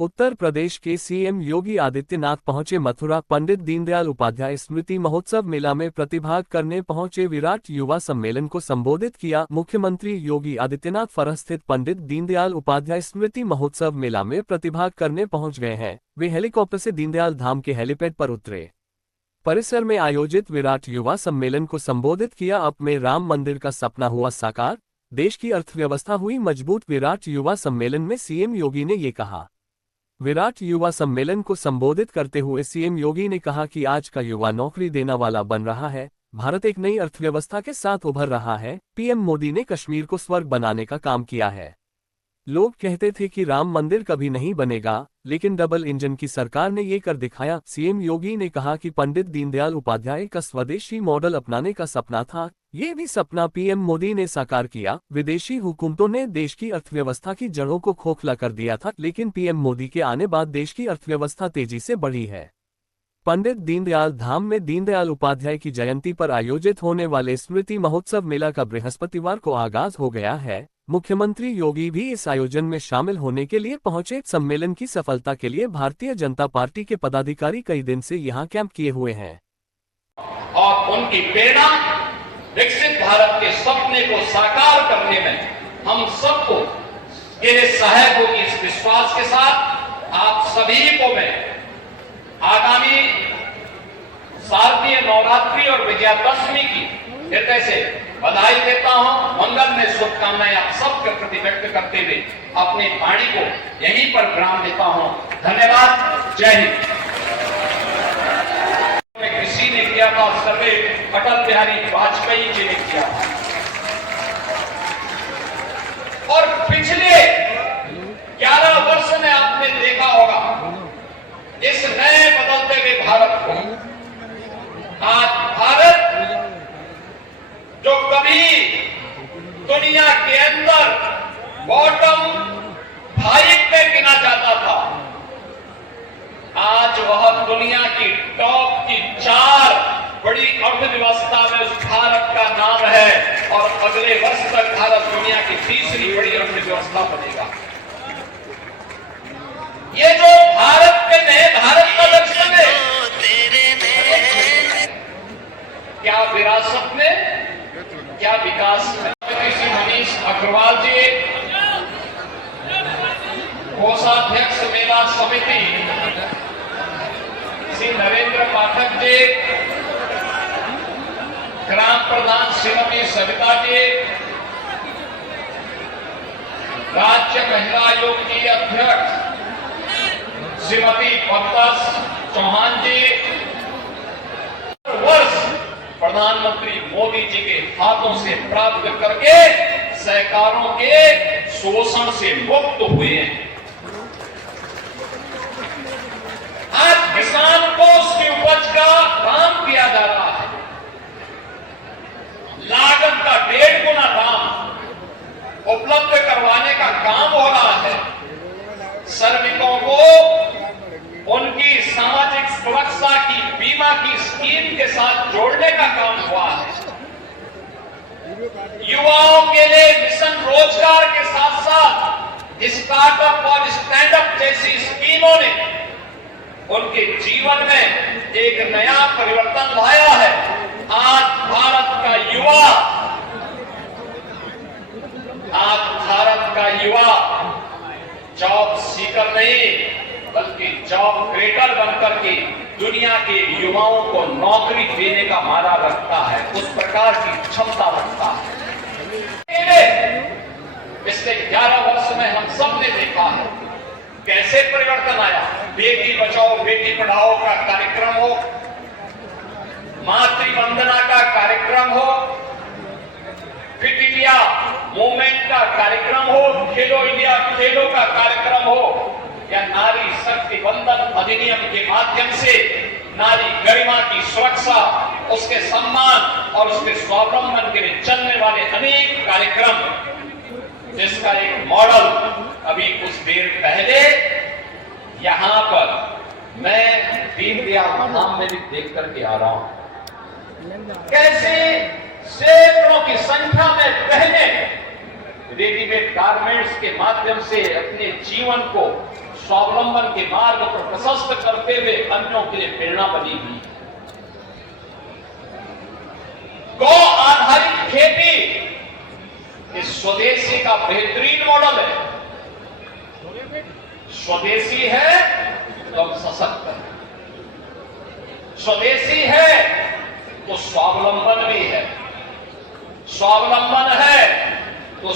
उत्तर प्रदेश के सीएम योगी आदित्यनाथ पहुंचे मथुरा। पंडित दीनदयाल उपाध्याय स्मृति महोत्सव मेला में प्रतिभाग करने पहुंचे विराट युवा सम्मेलन को संबोधित किया। मुख्यमंत्री योगी आदित्यनाथ फरह स्थित पंडित दीनदयाल उपाध्याय स्मृति महोत्सव मेला में प्रतिभाग करने पहुंच गए हैं। वे हेलीकॉप्टर से दीनदयाल धाम के हेलीपैड पर उतरे। परिसर में आयोजित विराट युवा सम्मेलन को संबोधित किया। अब में राम मंदिर का सपना हुआ साकार, देश की अर्थव्यवस्था हुई मजबूत। विराट युवा सम्मेलन में सीएम योगी ने ये कहा। विराट युवा सम्मेलन को संबोधित करते हुए सीएम योगी ने कहा कि आज का युवा नौकरी देने वाला बन रहा है। भारत एक नई अर्थव्यवस्था के साथ उभर रहा है। पीएम मोदी ने कश्मीर को स्वर्ग बनाने का काम किया है। लोग कहते थे कि राम मंदिर कभी नहीं बनेगा, लेकिन डबल इंजन की सरकार ने ये कर दिखाया। सीएम योगी ने कहा कि पंडित दीनदयाल उपाध्याय का स्वदेशी मॉडल अपनाने का सपना था, ये भी सपना पीएम मोदी ने साकार किया। विदेशी हुकूमतों ने देश की अर्थव्यवस्था की जड़ों को खोखला कर दिया था, लेकिन पीएम मोदी के आने बाद देश की अर्थव्यवस्था तेजी से बढ़ी है। पंडित दीनदयाल धाम में दीनदयाल उपाध्याय की जयंती पर आयोजित होने वाले स्मृति महोत्सव मेला का बृहस्पतिवार को आगाज हो गया है। मुख्यमंत्री योगी भी इस आयोजन में शामिल होने के लिए पहुंचे। सम्मेलन की सफलता के लिए भारतीय जनता पार्टी के पदाधिकारी कई दिन से यहां कैंप किए हुए हैं और उनकी प्रेरणा विकसित भारत के सपने को साकार करने में हम सबको मेरे सहायक होगी। इस विश्वास के साथ आप सभी को मैं आगामी शारदीय नवरात्रि और विजयादशमी की हृदय से बधाई देता हूं। मंगल में शुभकामनाएं आप सबके प्रति व्यक्त करते हुए अपनी वाणी को यहीं पर विराम देता हूं। धन्यवाद। जय हिंद। किसी ने किया था, सर्वे अटल बिहारी वाजपेयी जी ने किया था। और पिछले 11 वर्ष में आपने देखा होगा इस नए बदलते हुए भारत को। आज भारत जो कभी दुनिया के अंदर बॉटम 5 पे गिना जाता था, आज वह दुनिया की टॉप की 4 बड़ी अर्थव्यवस्था में उस भारत का नाम है। और अगले वर्ष तक भारत दुनिया की 3री बड़ी अर्थव्यवस्था बनेगा। ये जो भारत के नए भारत का दर्शन है, क्या विरासत में, क्या विकास में। श्री मनीष अग्रवाल जी, कोषाध्यक्ष मेला समिति श्री नरेंद्र पाठक जी, ग्राम प्रधान श्रीमती सविता जी, राज्य महिला आयोग की अध्यक्ष श्रीमती पंकज चौहान जी, वर्ष प्रधानमंत्री मोदी जी के हाथों से प्राप्त करके सहकारों के शोषण से मुक्त हुए हैं। आज किसान को उसकी उपज का दाम दिया जा रहा है, लागत का 1.5 गुना दाम उपलब्ध करवाने का काम हो रहा है। श्रमिकों को उनकी सामाजिक सुरक्षा की बीमा की स्कीम के साथ जोड़ने का काम हुआ है। युवाओं के लिए मिशन रोजगार के साथ साथ स्टार्टअप और स्टैंडअप जैसी स्कीमों ने उनके जीवन में एक नया परिवर्तन लाया है। आज भारत का युवा जॉब सीकर नहीं बल्कि जॉब क्रिएटर बनकर के दुनिया के युवाओं को नौकरी देने का मारा रखता है, उस प्रकार की क्षमता रखता है। पिछले 11 वर्ष में हम सब ने देखा है कैसे परिवर्तन आया। बेटी बचाओ बेटी पढ़ाओ का कार्यक्रम हो, मातृ वंदना का कार्यक्रम हो, फिट इंडिया मूवमेंट का कार्यक्रम हो, खेलो इंडिया खेलों का कार्यक्रम हो, या नारी शक्ति बंधन अधिनियम के माध्यम से नारी गरिमा की सुरक्षा, उसके सम्मान और उसके स्वावलंबन के लिए चलने वाले अनेक कार्यक्रम, जिसका एक मॉडल अभी कुछ देर पहले यहां पर मैं दीनदयाल धाम में भी देख करके आ रहा हूं। कैसे सैकड़ों की संख्या में बहनें रेडीमेड गारमेंट्स के माध्यम से अपने जीवन को स्वावलंबन के मार्ग पर प्रशस्त करते हुए अन्यों के लिए प्रेरणा बनी हुई। गौ आधारित खेती इस स्वदेशी का बेहतरीन मॉडल है। स्वदेशी है तो हम सशक्त हैं, स्वदेशी है तो स्वावलंबन भी है, स्वावलंबन है तो